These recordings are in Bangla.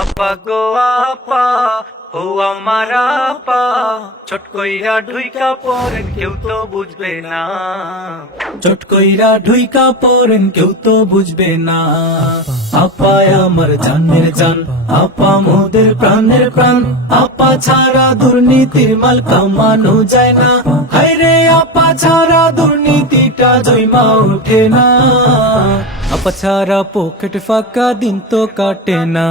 আপা গো আপা, ও আমার আপা, চট কইরা ঢুইকা পড়েন কেউ তো বুঝবে না। চট কইরা ঢুইকা পড়েন কেউ তো বুঝবে না। আপা আমার জানের জান, আপা মোদের প্রাণের প্রাণ, আপা ছাড়া দুর্নীতির মাল কামানো যায় না। হায়রে আপা ছাড়া দুর্নীতিটা জয়মা ওঠে না। আপা ছাড়া পকেট ফাঁকা দিন তো কাটে না।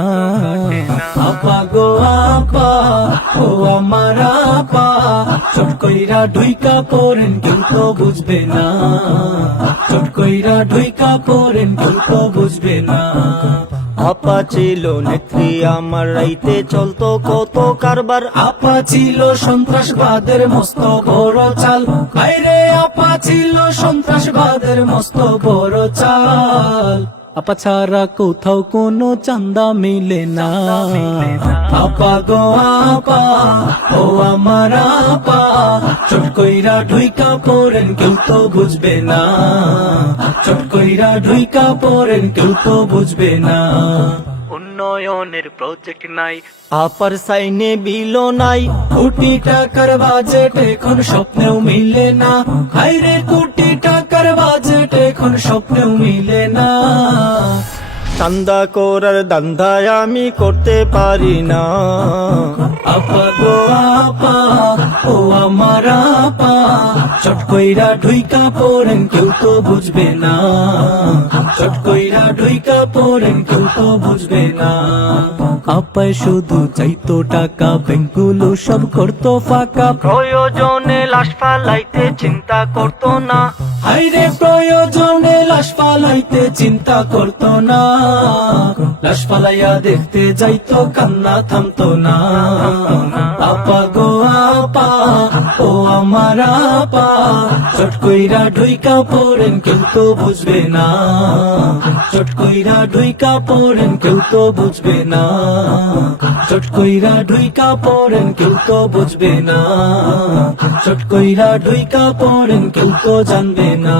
আপা গো আপা, ও আমার আপা, চট কইরা ঢুইকা পড়েন কেউ তো বুঝবে না। চট কইরা ঢুইকা পড়েন কেউ তো বুঝবে না। আপা ছিল নেত্রী আমার, রাইতে চলতো কত কারবার। আপা ছিল সন্ত্রাসবাদের মস্ত বড় চাল। হায়রে আপা ছিল সন্ত্রাসবাদের মস্ত বড় চাল। আপা ছাড়া কোথাও কোনো চান্দা মিলে না। আপা গো আপা, ও আমার আপা, চট কইরা ঢুইকা পড়েন কেউ তো বুঝবে না। চট কইরা ঢুইকা পড়েন কেউ তো বুঝবে না। উন্নয়নের প্রজেক্ট নাই, আপার সাইনে বিলো নাই। কোটি টাকার বাজেট এখন স্বপ্নেও মিলে না। হায়রে কোটি টাকার বাজেট এখন স্বপ্নেও মিলে না। চান্দা করার দান্ধায় আমি করতে পারি না। আপা গো আপা, ও আমার আপা, চট কইরা ঢুইকা পড়েন কেউ তো বুঝবে না। চট কইরা ঢুইকা পড়েন কেউ তো বুঝবে না। আপায় শুধু চাইতো টাকা, ব্যাংকগুলো সব করতো ফাঁকা। প্রয়োজনে লাশ ফালাইতে চিন্তা করতো না। হায়রে প্রয়োজনে লাশ ফালাইতে চিন্তা করতো না। লাশ ফালাইয়া দেখতে যাইতো, কান্না থামতো না। আপা গো আপা, ও আমার আপা, চট কইরা ঢুইকা পড়েন কেউ তো বুঝবে না। চট কইরা ঢুইকা পড়েন কেউ তো বুঝবে না। চট কইরা ঢুইকা পড়েন কেউ তো বুঝবে না। চট কইরা ঢুইকা পড়েন কেউ তো জানবে না।